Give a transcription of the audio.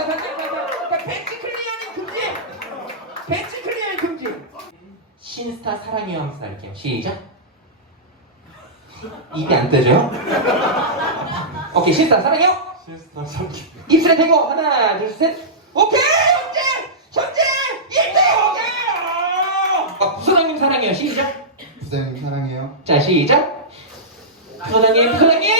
자, 가자, 가자. 자, 클리어는 금지! 배지 클리어는 금지! 신스타 사랑의 형사 할게요. 시작! 입이 안 뜨죠? 오케이, 신스타 사랑해요! 신스타 삼기. 입술에 대고 하나, 둘, 셋. 오케이! 현재! 현재! 1대 오케이! 아, 부사장님 사랑해요. 시작! 부장님 사랑해요. 자, 시작! 부소장님, 부소장님!